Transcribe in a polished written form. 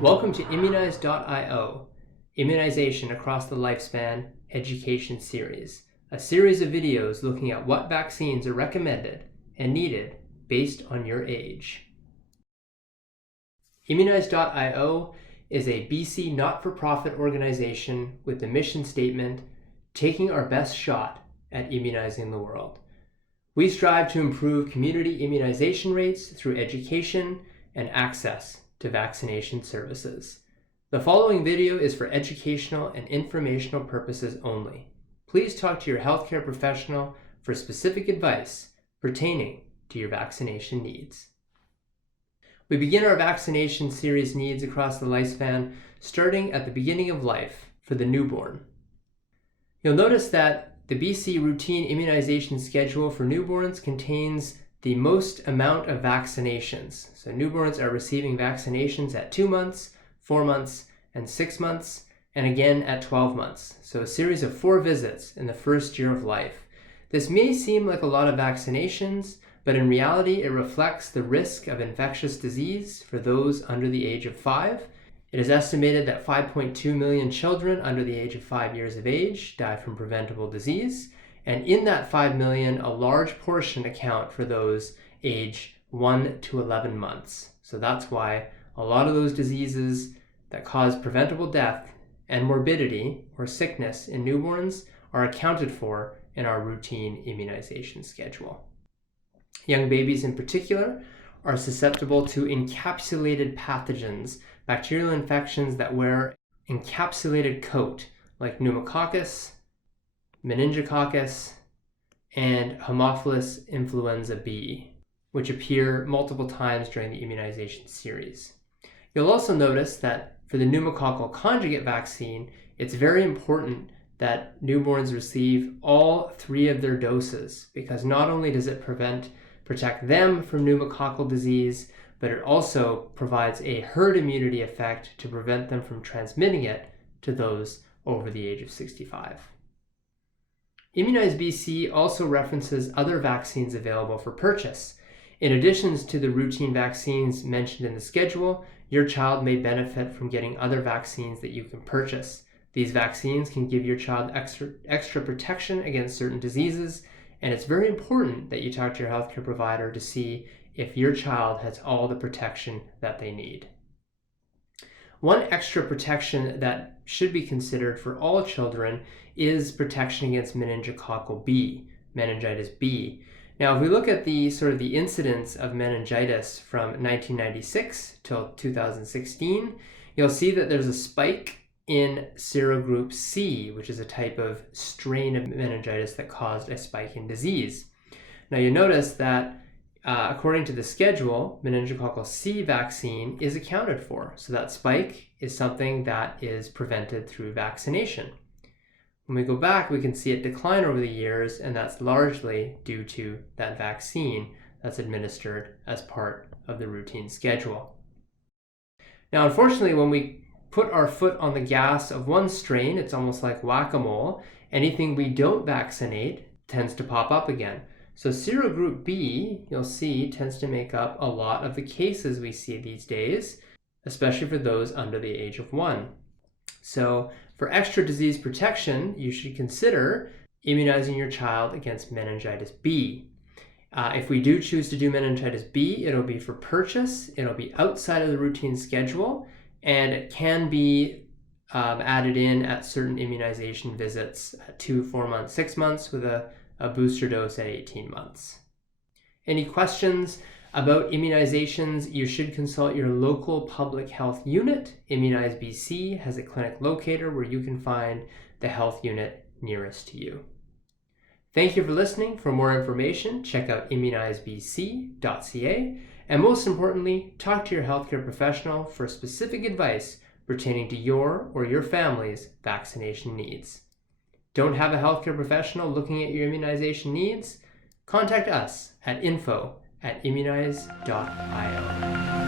Welcome to Immunize.io, Immunization Across the Lifespan Education Series, a series of videos looking at what vaccines are recommended and needed based on your age. Immunize.io is a BC not-for-profit organization with the mission statement, taking our best shot at immunizing the world. We strive to improve community immunization rates through education and access to vaccination services. The following video is for educational and informational purposes only. Please talk to your healthcare professional for specific advice pertaining to your vaccination needs. We begin our vaccination series needs across the lifespan starting at the beginning of life for the newborn. You'll notice that the BC routine immunization schedule for newborns contains the most amount of vaccinations. So newborns are receiving vaccinations at 2 months, 4 months, and 6 months, and again at 12 months. So a series of 4 visits in the first year of life. This may seem like a lot of vaccinations, but in reality it reflects the risk of infectious disease for those under the age of 5. It is estimated that 5.2 million children under the age of 5 years of age die from preventable disease. And in that 5 million, a large portion account for those age 1 to 11 months. So that's why a lot of those diseases that cause preventable death and morbidity or sickness in newborns are accounted for in our routine immunization schedule. Young babies in particular are susceptible to encapsulated pathogens, bacterial infections that wear encapsulated coat like pneumococcus, meningococcus, and Haemophilus influenza B, which appear multiple times during the immunization series. You'll also notice that for the pneumococcal conjugate vaccine, it's very important that newborns receive all 3 of their doses, because not only does it protect them from pneumococcal disease, but it also provides a herd immunity effect to prevent them from transmitting it to those over the age of 65. Immunize BC also references other vaccines available for purchase. In addition to the routine vaccines mentioned in the schedule, your child may benefit from getting other vaccines that you can purchase. These vaccines can give your child extra protection against certain diseases, and it's very important that you talk to your healthcare provider to see if your child has all the protection that they need. One extra protection that should be considered for all children is protection against meningococcal B, meningitis B. Now, if we look at the incidence of meningitis from 1996 till 2016, you'll see that there's a spike in serogroup C, which is a type of strain of meningitis that caused a spike in disease. Now, you notice that according to the schedule, meningococcal C vaccine is accounted for. So that spike is something that is prevented through vaccination. When we go back, we can see it decline over the years, and that's largely due to that vaccine that's administered as part of the routine schedule. Now, unfortunately, when we put our foot on the gas of one strain, it's almost like whack-a-mole. Anything we don't vaccinate tends to pop up again. So serogroup B, you'll see, tends to make up a lot of the cases we see these days, especially for those under the age of 1. So for extra disease protection, you should consider immunizing your child against meningitis B. If we do choose to do meningitis B, it'll be for purchase, it'll be outside of the routine schedule, and it can be added in at certain immunization visits at 2, 4 months, 6 months with a booster dose at 18 months. Any questions about immunizations, you should consult your local public health unit. Immunize BC has a clinic locator where you can find the health unit nearest to you. Thank you for listening. For more information, check out immunizebc.ca, and most importantly, talk to your healthcare professional for specific advice pertaining to your or your family's vaccination needs. Don't have a healthcare professional looking at your immunization needs? Contact us at info@immunize.io.